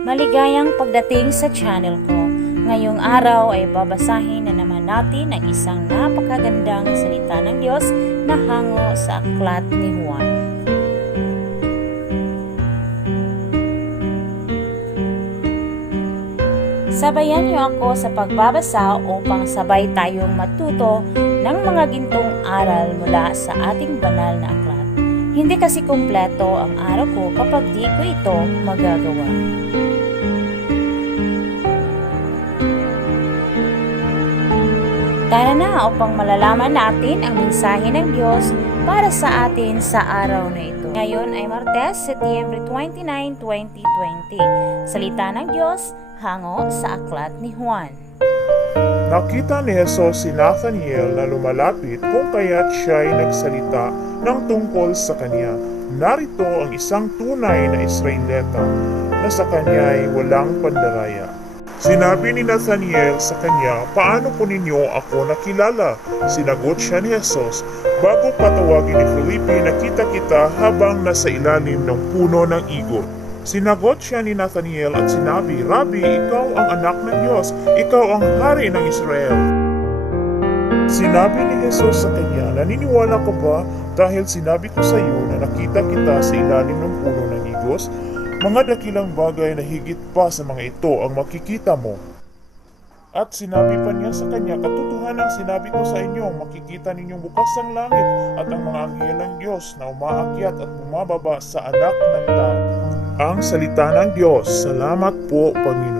Maligayang pagdating sa channel ko. Ngayong araw ay babasahin na naman natin ang isang napakagandang salita ng Diyos na hango sa aklat ni Juan. Sabayan niyo ako sa pagbabasa upang sabay tayong matuto ng mga gintong aral mula sa ating banal na aklat. Hindi kasi kumpleto ang araw ko kapag di ko ito magagawa. Tara na upang malalaman natin ang mensahe ng Diyos para sa atin sa araw na ito. Ngayon ay Martes, Setyembre 29, 2020. Salita ng Diyos hango sa aklat ni Juan. Nakita ni Jesus si Nathanael na lumalapit kung kaya't siya ay nagsalita ng tungkol sa kanya. Narito ang isang tunay na Israelita na sa kanya ay walang pandaraya. Sinabi ni Nathanael sa kanya, "Paano po ninyo ako nakilala?" Sinagot siya ni Jesus, "Bago patawagin ni Felipe, nakita kita habang nasa ilalim ng puno ng igo." Sinagot siya ni Nathanael at sinabi, "Rabbi, ikaw ang anak ng Diyos, ikaw ang hari ng Israel." Sinabi ni Jesus sa kanya, "Naniniwala ka ba dahil sinabi ko sa iyo na nakita kita sa ilalim ng puno ng igos? Mga dakilang bagay na higit pa sa mga ito ang makikita mo." At sinabi pa niya sa kanya, "Katotohanan sinabi ko sa inyo, makikita ninyong bukas ang langit at ang mga anghel ng Diyos na umaakyat at bumababa sa anak ng tao." Ang salita ng Diyos. Salamat po, Panginoon.